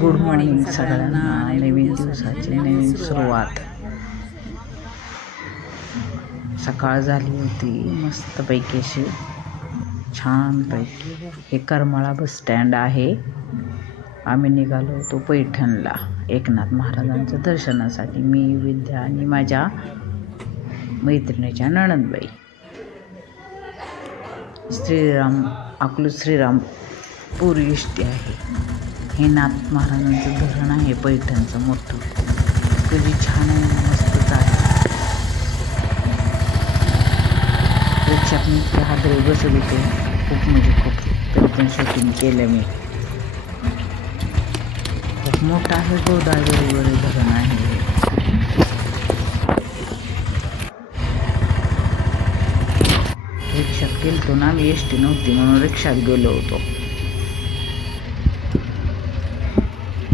Good morning सगळ्यांना. नवीन दिवसाची नवीन सुरुवात. सकाळ झाली होती. मस्तपैकी अशी छानपैकी हे करमाळा बस स्टँड आहे. आम्ही निघालो होतो पैठणला. एकनाथ महाराजांच्या दर्शनासाठी. मी विद्या आणि माझ्या मैत्रिणीच्या नणंदबाई. श्रीराम अकलूज श्रीराम पूर इष्टी आहे. हे नाथ महाराजांचं धरण आहे पैठणचं मोठं. कधी छान आहे मस्तच आहे. रिक्षात मी इतके हादरे बसत होते खूप म्हणजे खूप. तरी पण शूटिंग केलं मी. खूप मोठं आहे गोदावरी वगैरे धरण आहे. रिक्षात गेलतो ना आम्ही एस टी नव्हती म्हणून रिक्षात गेलो होतो.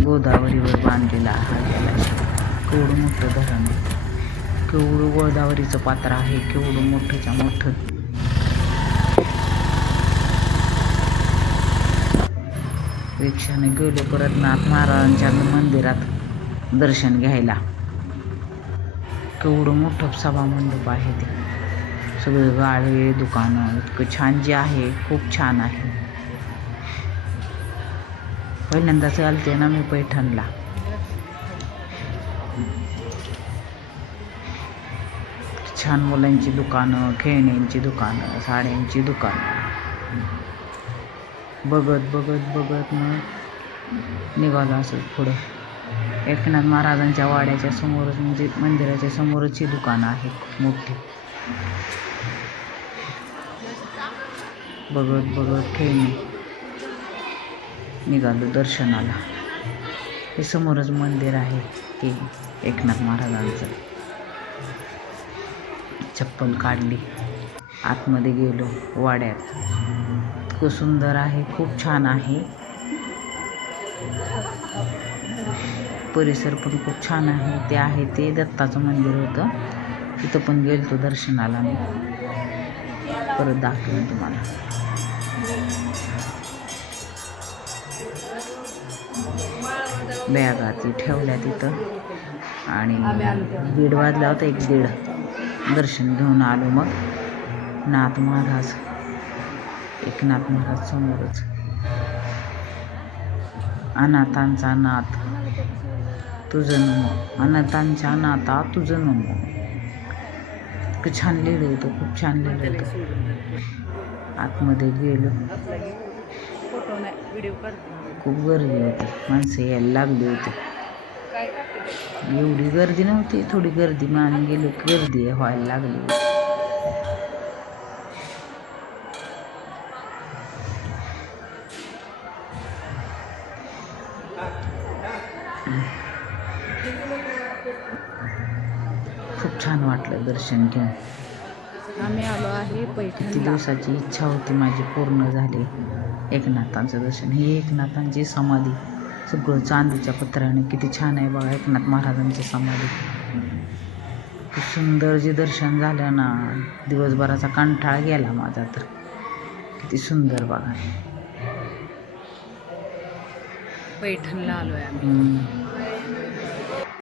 गोदावरीवर बांधलेला हा गेला केवढं मोठं धरण केवढं गोदावरीचं पात्र आहे केवढं मोठंच्या मोठं. रिक्षाने गेलो परत नाथ महाराजांच्या मंदिरात दर्शन घ्यायला. केवढं मोठं सभा मंडप आहे ते. सगळे गाळे दुकानं इतकं छान जे आहे खूप छान आहे. पहिल्यांदाच आलते ना मी पैठणला. छान मुलांची दुकानं खेळण्यांची दुकानं साड्यांची दुकानं. बघत बघत बघत मग निघालो असं पुढं. एकनाथ महाराजांच्या वाड्याच्या समोरच म्हणजे मंदिराच्या समोरच ही दुकानं आहेत खूप मोठी. बघत बघत खेळणी. निघालो दर्शनाला. हे समोरच मंदिर आहे ते एकनाथ महाराजांचं. चप्पल काढली. आतमध्ये गेलो वाड्यात. इतकं सुंदर आहे खूप छान आहे. परिसर पण खूप छान आहे. ते आहे ते दत्ताचं मंदिर होतं. तिथं पण गेलतो दर्शनाला मी. परत दाखवेन तुम्हाला. बॅगा ती ठेवल्या तिथं. आणि दीड वाजला होता एक दीड. दर्शन घेऊन आलो मग. नाथ महाराज एकनाथ महाराज समोरच. अनाथांचा नाथ. तुझं नमो अनाथांच्या नाथा तुझं नमो. इतकं छान लिहिलं होतं खूप छान लिहिलं होतं. आतमध्ये गेलो. खूप गर्दी होती. माणसं यायला लागली होती. एवढी गर्दी नव्हती थोडी गर्दी मान गेलो गर्दी व्हायला लागली. होती खूप छान वाटलं दर्शन घेऊन आम्ही आलो आहे किती पैठणला दिवसाची इच्छा होती माझी पूर्ण झाली. एकनाथांचं दर्शन. ही एकनाथांची समाधी. सगळं चांदीच्या पत्राने किती छान आहे बघा एकनाथ महाराजांची समाधी. सुंदर जे दर्शन झालं ना दिवसभराचा कंटाळा गेला माझा तर. किती सुंदर बघा. पैठणला आलोय आम्ही. हम्म.